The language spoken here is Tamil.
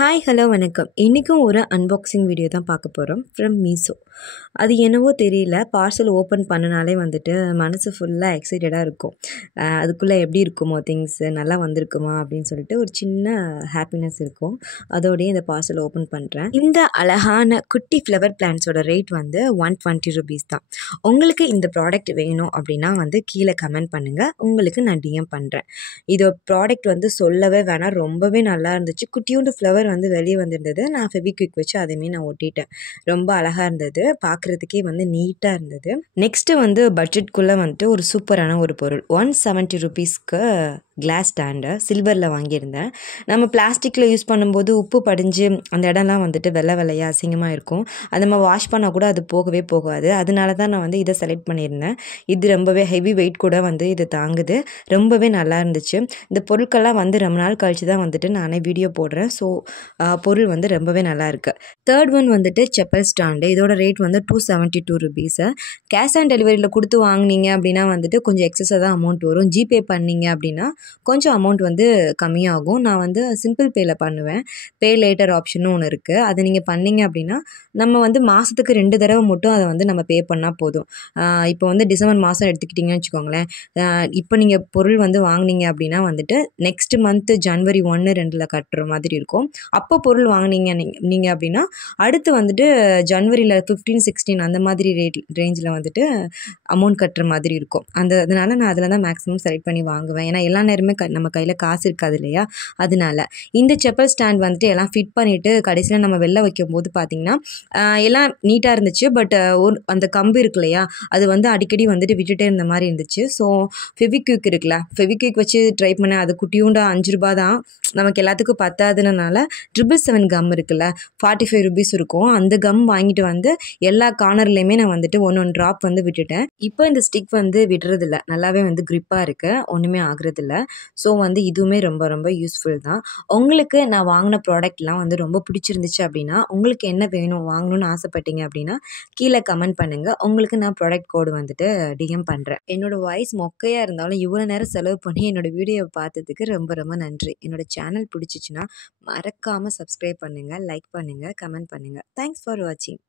ஹாய் ஹலோ வணக்கம். இன்றைக்கும் ஒரு அன்பாக்சிங் வீடியோ தான் பார்க்க போகிறோம் ஃப்ரம் மீஷோ. அது என்னவோ தெரியல, பார்சல் ஓப்பன் பண்ணனாலே வந்துட்டு மனசு ஃபுல்லாக எக்ஸைட்டடாக இருக்கும். அதுக்குள்ளே எப்படி இருக்குமோ திங்ஸு நல்லா வந்திருக்குமா அப்படின்னு சொல்லிட்டு ஒரு சின்ன ஹாப்பினஸ் இருக்கும். அதோடய இந்த பார்சல் ஓப்பன் பண்ணுறேன். இந்த அழகான குட்டி ஃப்ளவர் பிளான்ட்ஸோட ரேட் வந்து 120 rupees தான். உங்களுக்கு இந்த ப்ராடக்ட் வேணும் அப்படின்னா வந்து கீழே கமெண்ட் பண்ணுங்கள், உங்களுக்கு நான் டிஎம் பண்ணுறேன். இது ப்ராடக்ட் வந்து சொல்லவே வேணாம், ரொம்பவே நல்லா இருந்துச்சு. குட்டியோண்டு ஃப்ளவர் வந்து வெளியே வந்திருந்தது. நான் ஃபெவிக்விக் வச்சு அதையுமே நான் ஒட்டிட்டேன். ரொம்ப அழகாக இருந்தது, பார்க்குறதுக்கே வந்து நீட்டாக இருந்தது. நெக்ஸ்ட்டு வந்து பட்ஜெட்குள்ளே வந்துட்டு ஒரு சூப்பரான ஒரு பொருள் 170 rupeesக்கு கிளாஸ் ஸ்டாண்டு சில்வரில் வாங்கியிருந்தேன். நம்ம பிளாஸ்டிக்கில் யூஸ் பண்ணும்போது உப்பு படிஞ்சு அந்த இடம்லாம் வந்துட்டு வெள்ளையாக அசிங்கமாக இருக்கும். அது நம்ம வாஷ் பண்ணால் கூட அது போகவே போகாது. அதனால தான் நான் வந்து இதை செலக்ட் பண்ணியிருந்தேன். இது ரொம்பவே ஹெவி வெயிட் கூட வந்து இது தாங்குது. ரொம்பவே நல்லா இருந்துச்சு. இந்த பொருட்கள்லாம் வந்து ரொம்ப நாள் கழிச்சு தான் வந்துட்டு நானே வீடியோ போடுறேன். ஸோ பொருள் வந்து ரொம்பவே நல்லா இருக்குது. தேர்ட் ஒன் வந்துட்டு செப்பல் ஸ்டாண்டு. இதோட ரேட் வந்து 272 rupees. கேஷ் ஆன் டெலிவரியில் கொடுத்து வாங்கினீங்க அப்படின்னா வந்துட்டு கொஞ்சம் எக்ஸஸாக தான் அமௌண்ட் வரும். ஜிபே பண்ணீங்க அப்படின்னா கொஞ்சம் அமௌண்ட் வந்து கம்மியாகும். நான் வந்து சிம்பிள் பேயில் பண்ணுவேன். பே லேட்டர் ஆப்ஷனும் ஒன்று இருக்குது. அது நீங்கள் பண்ணீங்க அப்படின்னா நம்ம வந்து மாதத்துக்கு 2 தடவை மட்டும் அதை வந்து நம்ம பே பண்ணால் போதும். இப்போ வந்து டிசம்பர் மாதம் எடுத்துக்கிட்டிங்கன்னு வச்சுக்கோங்களேன். இப்போ நீங்கள் பொருள் வந்து வாங்கினீங்க அப்படின்னா வந்துட்டு நெக்ஸ்ட் மந்த்து ஜனவரி 1, 2 கட்டுற மாதிரி இருக்கும். அப்போ பொருள் வாங்கினீங்க நீங்கள் அப்படின்னா அடுத்து வந்துட்டு ஜனவரியில் 15, 16 அந்த மாதிரி ரேஞ்சில் வந்துட்டு அமௌண்ட் கட்டுற மாதிரி இருக்கும். அதனால நான் அதில் தான் மேக்ஸிமம் செலக்ட் பண்ணி வாங்குவேன். ஏன்னா எல்லா நேரமே நம்ம கையில் காசு இருக்காது இல்லையா, அதனால. இந்த செப்பல் ஸ்டாண்ட் வந்துட்டு எல்லாம் ஃபிட் பண்ணிவிட்டு கடைசியில் நம்ம வெளில வைக்கும்போது பார்த்திங்கன்னா எல்லாம் நீட்டாக இருந்துச்சு. பட் அந்த கம்பு இருக்கு இல்லையா, அது வந்து அடிக்கடி வந்துட்டு விட்டுட்டே இருந்த மாதிரி இருந்துச்சு. ஸோ ஃபெவிக்விக் இருக்குல்ல, ஃபெவிக்விக் வச்சு ட்ரை பண்ணேன். அது குட்டியூண்டா 5 ரூபா தான், நமக்கு எல்லாத்துக்கும் பத்தாதுனால 777 கம் இருக்குல்ல, 45 rupees இருக்கும். அந்த கம் வாங்கிட்டு வந்து எல்லா கார்னர்லேயுமே நான் வந்துட்டு ஒன்று ட்ராப் வந்து விட்டுட்டேன். இப்போ இந்த ஸ்டிக் வந்து விடுறதில்ல, நல்லாவே வந்து க்ரிப்பாக இருக்குது, ஒன்றுமே ஆகுறதில்ல. ஸோ வந்து இதுவுமே ரொம்ப ரொம்ப யூஸ்ஃபுல் தான். உங்களுக்கு நான் வாங்கின ப்ராடக்ட்லாம் வந்து ரொம்ப பிடிச்சிருந்துச்சு அப்படின்னா, உங்களுக்கு என்ன வேணும் வாங்கணும்னு ஆசைப்பட்டீங்க அப்படின்னா கீழே கமெண்ட் பண்ணுங்கள். உங்களுக்கு நான் ப்ராடக்ட் கோடு வந்துட்டு டிஎம் பண்ணுறேன். என்னோடய வாய்ஸ் மொக்கையாக இருந்தாலும் இவ்வளோ நேரம் செலவு பண்ணி என்னோடய வீடியோவை பார்த்ததுக்கு ரொம்ப ரொம்ப நன்றி. என்னோடய சேனல் பிடிச்சிச்சின்னா மறக்காமல் சப்ஸ்கிரைப் பண்ணுங்கள், லைக் பண்ணுங்கள், கமெண்ட் பண்ணுங்கள். தேங்க்ஸ் ஃபார் வாட்சிங்.